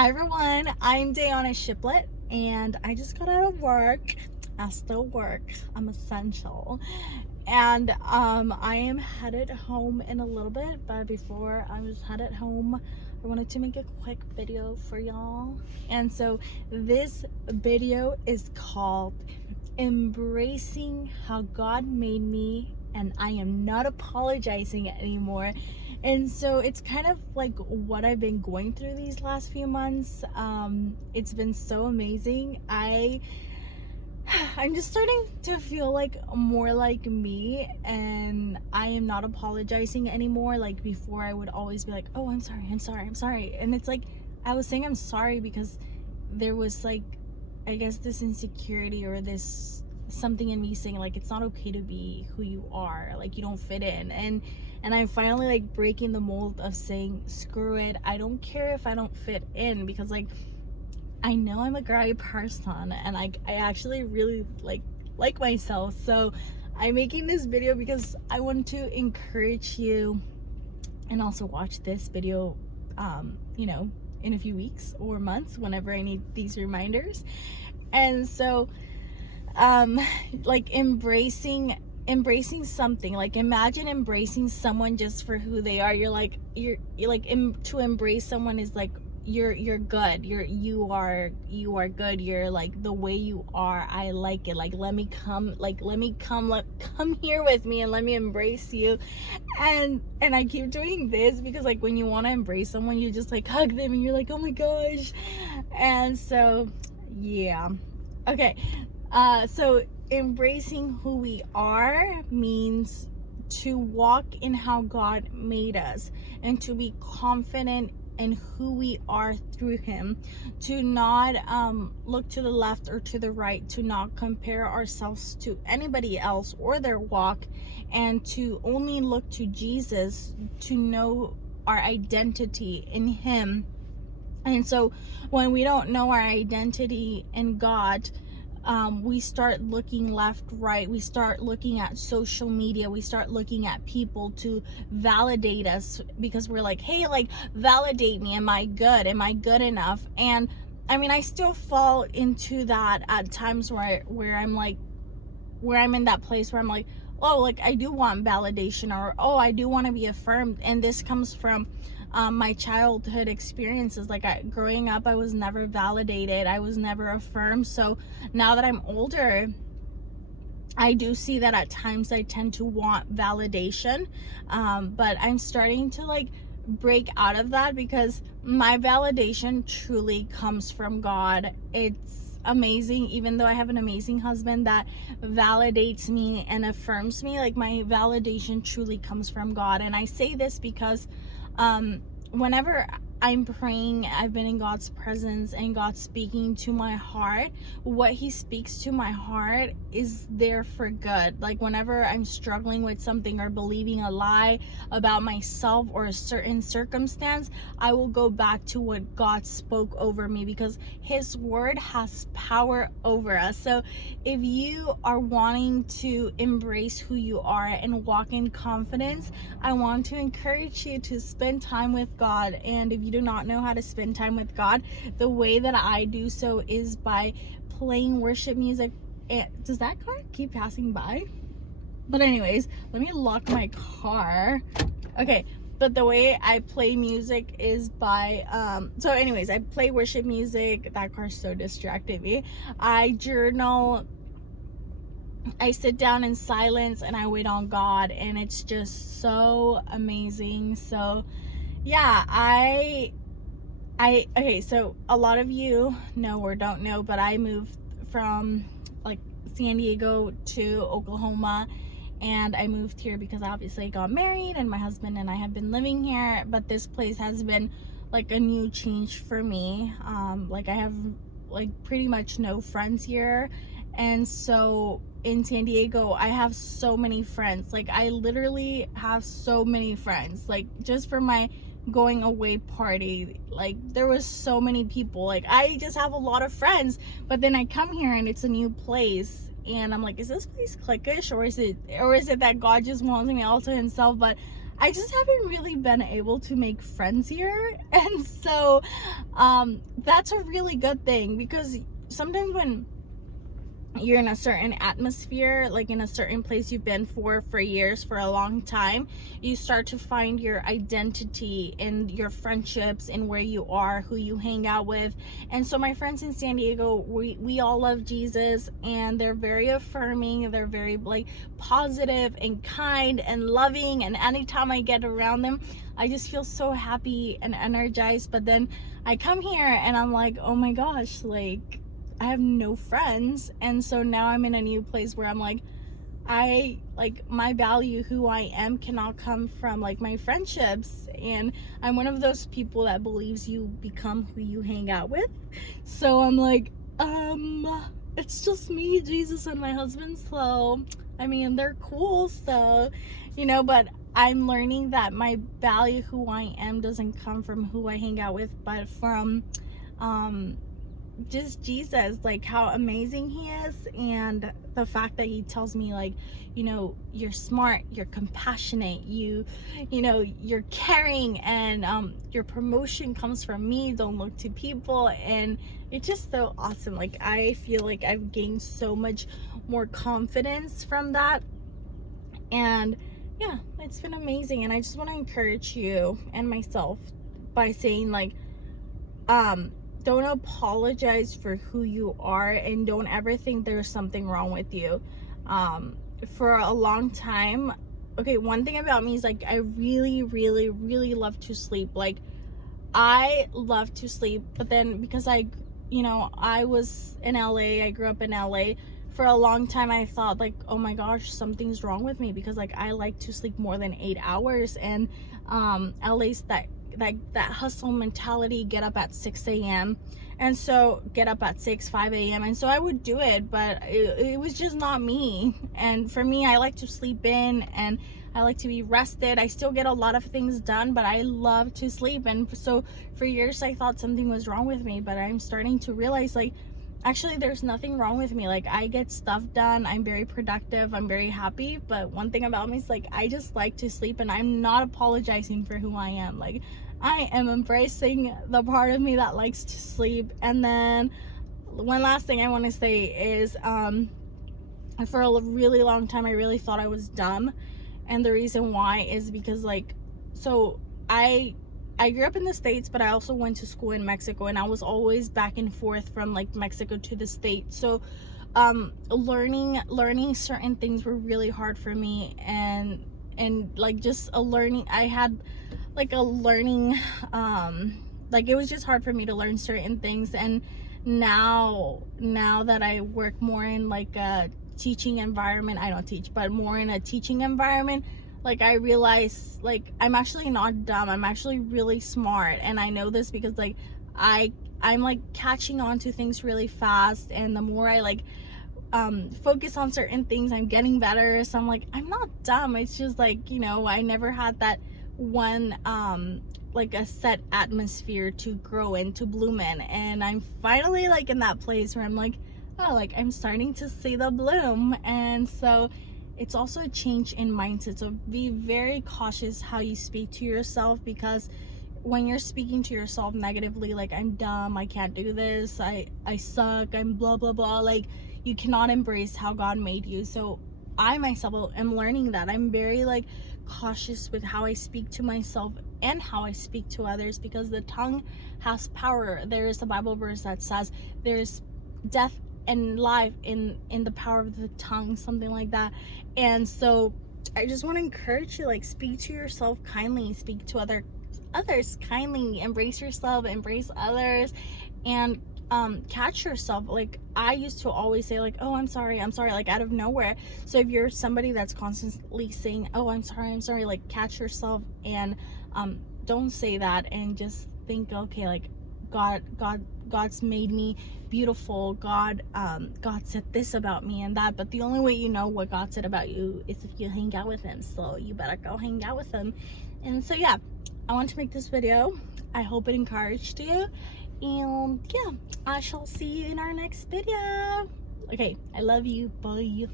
Hi everyone, I'm Dayana Shiplet and I just got out of work. I still work, I'm essential. And I am headed home in a little bit, but before I was headed home, I wanted to make a quick video for y'all. And so this video is called Embracing How God Made Me and I Am Not Apologizing Anymore. And so it's kind of like what I've been going through these last few months. It's been so amazing. I'm just starting to feel like more like me, and I am not apologizing anymore. Like before, I would always be like, oh, I'm sorry. And it's like, I was saying I'm sorry because there was like, I guess this insecurity or this something in me saying like, it's not okay to be who you are. Like you don't fit in. And I'm finally like breaking the mold of saying, screw it. I don't care if I don't fit in, because like, I know I'm a great person and I actually really like myself. So I'm making this video because I want to encourage you, and also watch this video in a few weeks or months whenever I need these reminders. And so like embracing something, like imagine embracing someone just for who they are. You're like to embrace someone is like you're good, you are good, you're like the way you are. I like it. Like let me come here with me and let me embrace you. And I keep doing this because like when you want to embrace someone, you just like hug them and you're like, oh my gosh. And so yeah, okay. So embracing who we are means to walk in how God made us and to be confident in who we are through Him, to not look to the left or to the right, to not compare ourselves to anybody else or their walk, and to only look to Jesus, to know our identity in Him. And so when we don't know our identity in God, we start looking left, right. We start looking at social media. We start looking at people to validate us, because we're like, hey, like validate me. Am I good? Am I good enough? And I mean, I still fall into that at times where I'm like, where I'm in that place where I'm like, oh, like I do want validation, or oh, I do want to be affirmed. And this comes from my childhood experiences. Like growing up, I was never validated, I was never affirmed. So now that I'm older, I do see that at times I tend to want validation, but I'm starting to like break out of that, because my validation truly comes from God. It's amazing. Even though I have an amazing husband that validates me and affirms me, like my validation truly comes from God. And I say this because whenever I'm praying, I've been in God's presence and God's speaking to my heart, what He speaks to my heart is there for good. Like whenever I'm struggling with something or believing a lie about myself or a certain circumstance, I will go back to what God spoke over me, because His word has power over us. So if you are wanting to embrace who you are and walk in confidence, I want to encourage you to spend time with God. And if you do not know how to spend time with God, the way that I do so is by playing worship music. Does that car keep passing by? But anyways, let me lock my car. Okay, but the way I play music is by so anyways, I play worship music. That car's so distracting me. I journal, I sit down in silence, and I wait on God, and it's just so amazing. So yeah, okay, so a lot of you know or don't know, but I moved from like San Diego to Oklahoma, and I moved here because obviously I got married and my husband and I have been living here. But this place has been like a new change for me. Like I have like pretty much no friends here, and so in San Diego I have so many friends. Like I literally have so many friends. Like just for my going away party, like there was so many people. Like I just have a lot of friends. But then I come here and it's a new place, and I'm like, is this place cliquish, or is it that God just wants me all to Himself? But I just haven't really been able to make friends here. And so that's a really good thing, because sometimes when you're in a certain atmosphere, like in a certain place you've been for years, for a long time, you start to find your identity in your friendships, in where you are, who you hang out with. And so my friends in San Diego, we all love Jesus, and they're very affirming, they're very like positive and kind and loving, and anytime I get around them, I just feel so happy and energized. But then I come here and I'm like, oh my gosh, like I have no friends. And so now I'm in a new place where I'm like, my value, who I am, cannot come from like my friendships. And I'm one of those people that believes you become who you hang out with. So I'm like, it's just me, Jesus, and my husband. So I mean, they're cool, so but I'm learning that my value, who I am, doesn't come from who I hang out with, but from just Jesus, like how amazing he is, and the fact that he tells me, like, you're smart, you're compassionate, you're caring, and your promotion comes from me, don't look to people. And it's just so awesome. Like, I feel like I've gained so much more confidence from that, and yeah, it's been amazing. And I just want to encourage you and myself by saying, like, don't apologize for who you are, and don't ever think there's something wrong with you. For a long time, okay, one thing about me is, like, I really, really, really love to sleep. Like, I love to sleep, but then because I was in LA, I grew up in LA. For a long time, I thought, like, oh my gosh, something's wrong with me, because like I like to sleep more than 8 hours, and LA's that hustle mentality, get up at 6 a.m. and so get up at 5 a.m. and so I would do it, but it was just not me. And for me, I like to sleep in, and I like to be rested. I still get a lot of things done, but I love to sleep. And so for years I thought something was wrong with me, but I'm starting to realize, like, actually there's nothing wrong with me. Like, I get stuff done, I'm very productive, I'm very happy. But one thing about me is, like, I just like to sleep, and I'm not apologizing for who I am. Like, I am embracing the part of me that likes to sleep. And then one last thing I want to say is, for a really long time I really thought I was dumb. And the reason why is because, like, so I grew up in the States, but I also went to school in Mexico, and I was always back and forth from like Mexico to the States. So learning certain things were really hard for me, and like just I had like a learning, like it was just hard for me to learn certain things. And now that I work more in like a teaching environment, I don't teach, but more in a teaching environment, like I realize, like, I'm actually not dumb, I'm actually really smart. And I know this because, like, I'm like catching on to things really fast, and the more I like focus on certain things, I'm getting better. So I'm like, I'm not dumb, it's just like, I never had that one like a set atmosphere to grow in, to bloom in. And I'm finally like in that place where I'm like, oh, like I'm starting to see the bloom. And so it's also a change in mindset. So be very cautious how you speak to yourself, because when you're speaking to yourself negatively, like, I'm dumb, I can't do this, I suck, I'm blah blah blah, like, you cannot embrace how God made you. So I myself am learning that I'm very like cautious with how I speak to myself and how I speak to others, because the tongue has power. There is a Bible verse that says there's death and life in the power of the tongue, something like that. And so I just want to encourage you, like, speak to yourself kindly, speak to others kindly, embrace yourself, embrace others, and catch yourself. Like, I used to always say, like, oh, I'm sorry, like, out of nowhere. So if you're somebody that's constantly saying, oh, I'm sorry, like, catch yourself, and don't say that, and just think, okay, like, God's made me beautiful. God said this about me and that. But the only way you know what God said about you is if you hang out with him. So you better go hang out with him. And so yeah, I want to make this video. I hope it encouraged you. And yeah, I shall see you in our next video. Okay, I love you. Bye.